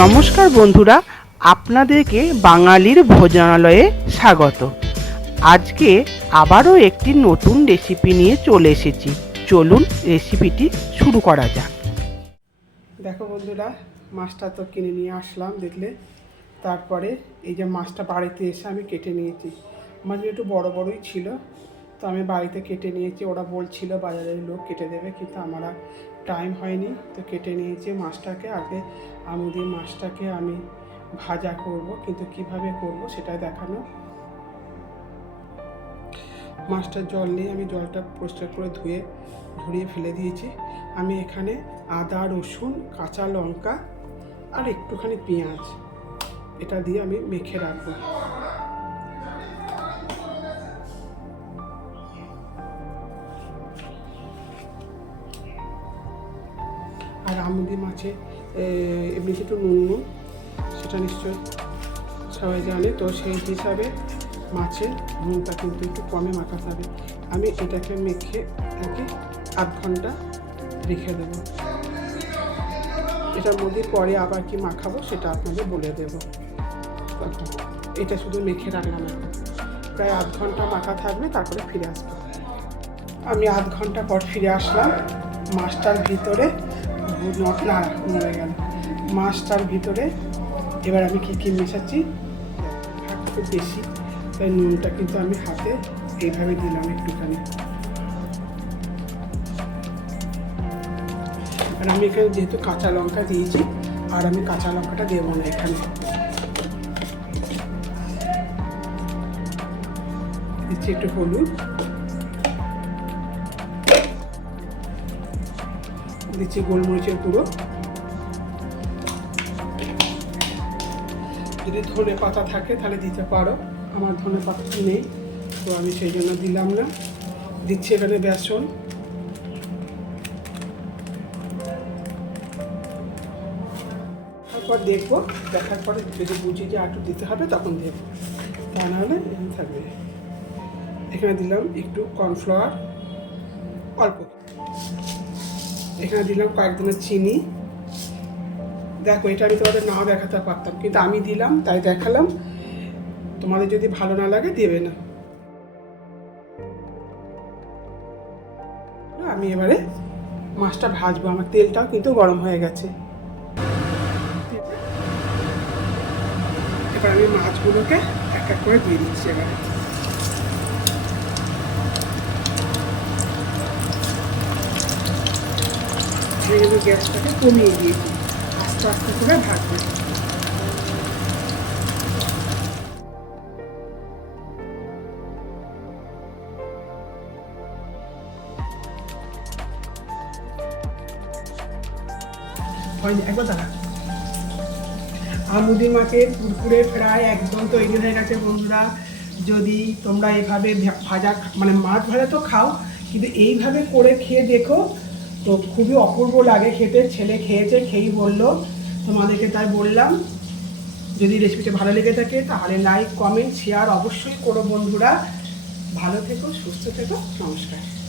নমস্কার বন্ধুরা, আপনাদেরকে বাঙালির ভোজনালয়ে স্বাগত। আজকে আবারও একটি নতুন রেসিপি নিয়ে চলে এসেছি। চলুন রেসিপিটি শুরু করা যাক। দেখো বন্ধুরা, মাছটা তো কিনে নিয়ে আসলাম, দেখলে। তারপরে এই যে মাছটা বাড়িতে এসে আমি কেটে নিয়েছি। মাছগুলো একটু বড় বড়ই ছিল, তো আমি বাড়িতে কেটে নিয়েছি। ওরা বলছিল, বাজারের লোক কেটে দেবে, কিন্তু আমার টাইম হয়নি, তো কেটে নিয়েছি মাছটাকে। আগে আমি দিয়ে মাছটাকে আমি ভাজা করব, কিন্তু কীভাবে করব সেটা দেখানো। মাছটা জল নিয়ে আমি জলটা পরিষ্কার করে ধুয়ে, ধরিয়ে ফেলে দিয়েছি। আমি এখানে আদা, রসুন, কাঁচা লঙ্কা আর একটুখানি পেঁয়াজ। এটা দিয়ে আমি মেখে রাখব। আমুদি মাছে এমনি একটু নুন নুন সেটা নিশ্চয় সবাই জানে। তো সেই হিসাবে মাছে নুনটা কিন্তু একটু কমে মাখাতে হবে আমি এটাকে মেখে এটাকে আধ ঘণ্টা রেখে দেবো। এটার মধ্যে পরে আবার কি মাখাবো সেটা আপনাদের বলে দেবো। এটা শুধু মেখে রাখলাম এখন। প্রায় আধ ঘণ্টা মাখা থাকবে, তারপরে ফিরে আসব। আমি আধ ঘণ্টা পর ফিরে আসলাম। মাছটার ভিতরে না নড়ে গেল। মাছটার ভিতরে এবার আমি কী কী মেশাচ্ছি? একটু বেশি, তাই নুনটা কিন্তু আমি হাতে এইভাবে দিলাম একটুখানি। আর আমি এখানে যেহেতু কাঁচা লঙ্কা দিয়েছি, আর আমি কাঁচা লঙ্কাটা দেবো না এখানে। দিচ্ছি একটু হলুদ। দিচ্ছি গোলমরিচের গুঁড়ো। যদি ধনে পাতা থাকে, তাহলে দিতে পারো। আমার ধনে পাতা নেই, তো আমি সেই জন্য দিলাম না। দিচ্ছি এখানে বেসন। তারপর দেখব, দেখার পরে যদি বুঝি যে আটু দিতে হবে, তখন দেবো। তা নাহলে থাকবে। এখানে দিলাম একটু কর্নফ্লাওয়ার, অল্প এখানে দিলাম কয়েকদিনের চিনি। দেখো, এটা আমি তোমাদের নাও দেখাতে পারতাম, কিন্তু আমি দিলাম, তাই দেখালাম। তোমাদের যদি ভালো না লাগে, দেবে না, আমি এবারে মাছটা ভাজবো, আমার তেলটাও কিন্তু গরম হয়ে গেছে। এবার আমি মাছগুলোকে এক এক করে দিয়ে দিচ্ছি এবারে। আমি গ্যাসটাকে কমিয়ে দিয়েছি আস্তে আস্তে করে ভাজবে একবার দাঁড়া। আমুদি মাছের কুরকুরে ফ্রাই একদম তৈরি হয়ে গেছে, বন্ধুরা। যদি তোমরা এইভাবে ভা- ভাজা মানে মাছ ভাজা তো খাও, কিন্তু এইভাবে করে খেয়ে দেখো তো খুবই অপূর্ব লাগে খেতে। ছেলে খেয়েছে, খেয়েই বলল, তোমাদেরকে তাই বললাম। যদি রেসিপিটা ভালো লেগে থাকে, তাহলে লাইক কমেন্ট শেয়ার অবশ্যই করো বন্ধুরা। ভালো থেকো, সুস্থ থেকো, নমস্কার।